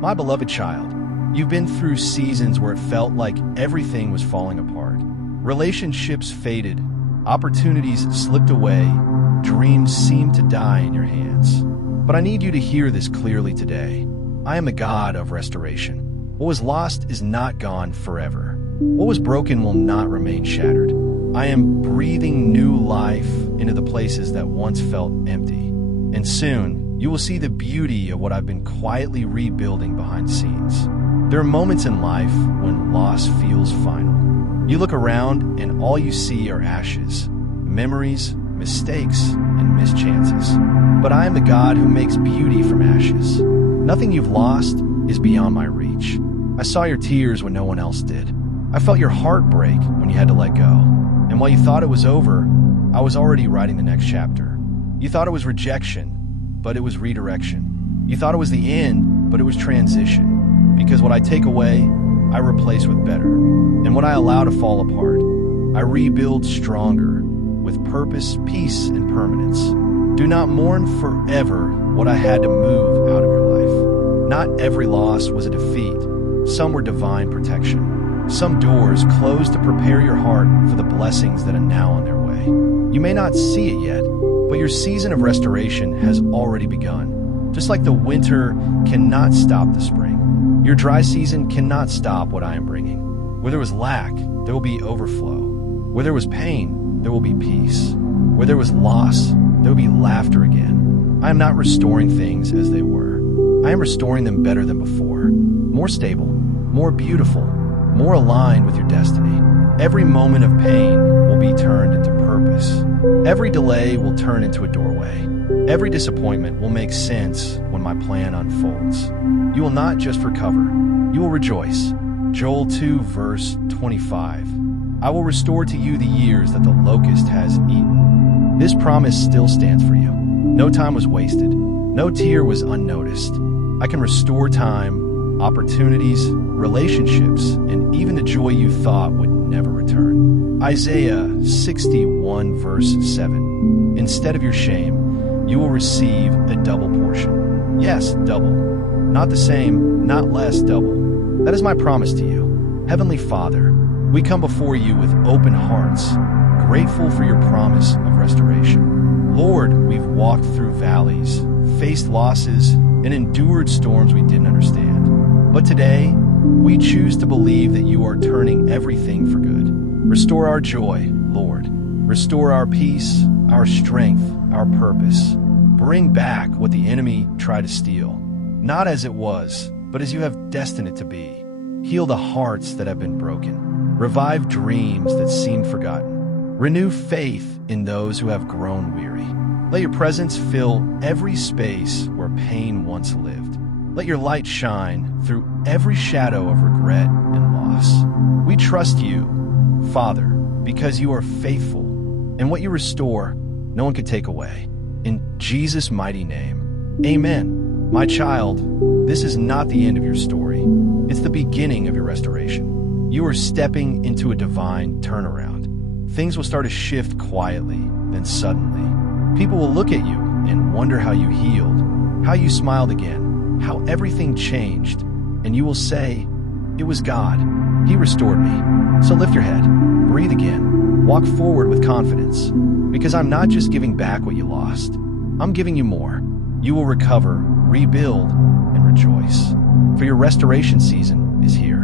My beloved child, you've been through seasons where it felt like everything was falling apart. Relationships faded, opportunities slipped away, dreams seemed to die in your hands. But I need you to hear this clearly today. I am a God of restoration. What was lost is not gone forever. What was broken will not remain shattered. I am breathing new life into the places that once felt empty. And soon, you will see the beauty of what I've been quietly rebuilding behind the scenes. There are moments in life when loss feels final. You look around and all you see are ashes, memories, mistakes, and missed chances. But I am the God who makes beauty from ashes. Nothing you've lost is beyond my reach. I saw your tears when no one else did. I felt your heart break when you had to let go. And while you thought it was over, I was already writing the next chapter. You thought it was rejection, but it was redirection. You thought it was the end, but it was transition. Because what I take away, I replace with better. And what I allow to fall apart, I rebuild stronger, with purpose, peace, and permanence. Do not mourn forever what I had to move out of your life. Not every loss was a defeat. Some were divine protection. Some doors closed to prepare your heart for the blessings that are now on their way. You may not see it yet, but your season of restoration has already begun. Just like the winter cannot stop the spring, your dry season cannot stop what I am bringing. Where there was lack, there will be overflow. Where there was pain, there will be peace. Where there was loss, there will be laughter again. I am not restoring things as they were. I am restoring them better than before. More stable, more beautiful, more aligned with your destiny. Every moment of pain will be turned into purpose. Every delay will turn into a doorway. Every disappointment will make sense when my plan unfolds. You will not just recover, you will rejoice. Joel 2, verse 25. I will restore to you the years that the locust has eaten. This promise still stands for you. No time was wasted. No tear was unnoticed. I can restore time, opportunities, relationships, and even the joy you thought would never return. Isaiah 61, verse 7. Instead of your shame, you will receive a double portion. Yes, double. Not the same, not less, double. That is my promise to you. Heavenly Father, we come before you with open hearts, grateful for your promise of restoration. Lord, we've walked through valleys, faced losses, and endured storms we didn't understand. But today, we choose to believe that you are turning everything for good. Restore our joy, Lord. Restore our peace, our strength, our purpose. Bring back what the enemy tried to steal, not as it was, but as you have destined it to be. Heal the hearts that have been broken. Revive dreams that seem forgotten. Renew faith in those who have grown weary. Let your presence fill every space where pain once lived. Let your light shine through every shadow of regret and loss. We trust you, Father, because you are faithful, and what you restore, no one can take away. In Jesus' mighty name, amen. My child, this is not the end of your story. It's the beginning of your restoration. You are stepping into a divine turnaround. Things will start to shift quietly, then suddenly. People will look at you and wonder how you healed, how you smiled again, how everything changed, and you will say, it was God. He restored me. So lift your head, breathe again, walk forward with confidence, because I'm not just giving back what you lost. I'm giving you more. You will recover, rebuild, and rejoice. For your restoration season is here.